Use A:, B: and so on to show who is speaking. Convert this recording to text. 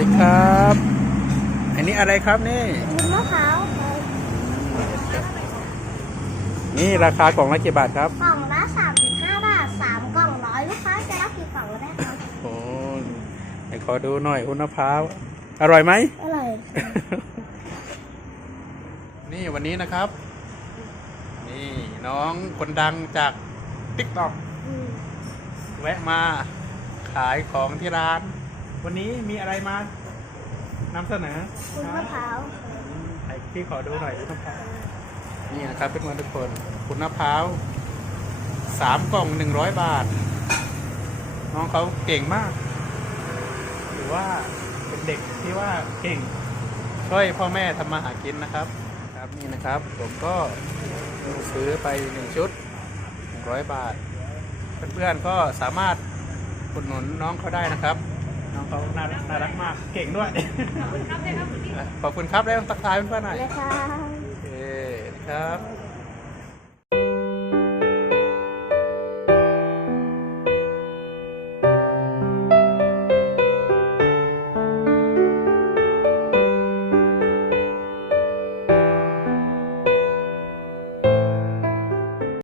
A: ดีครับ อันนี้อะไรครับนี่
B: วุ้นมะพร้าว
A: นี่ราคากล่องละกี่บาทครับ
B: กล่องละสามสิบห้าบาทสามกล่องร้อยลูกค้าจะรับกี่กล่องก็ได้ครับ
A: โอ้ไหนขอดูหน่อยคุณมะพร้าว อร่อยไหม
B: อร่อย
A: นี่วันนี้นะครับ นี่น้องคนดังจากติ๊กต็อก
B: อืม
A: แวะมาขายของที่ร้าน วันนี้มีอะไรมานำเสนอ
B: วุ้นมะพร้าว
A: ไอพี่ขอดูหน่อยคุณมะพร้าวนี่นะครับเพื่อนๆทุกคนคุณมะพร้าวสามกล่องหนึ่งร้อยบาท น้องเขาเก่งมาก หรือว่าเป็นเด็กที่ว่าเก่ง ช่วยพ่อแม่ทำมาหากินนะครับ ครับนี่นะครับผมก็ซื้อไปหนึ่งชุดหนึ่งร้อยบาท เพื่อนๆก็สามารถอุดหนุนน้องเขาได้นะครับ น้องเขาน่ารักน่ารักมาก เก่งด้วย ขอบคุณครับได้ทักทายเพื่อนๆหน่อย
B: เลยค่ะ
A: โอเคครับ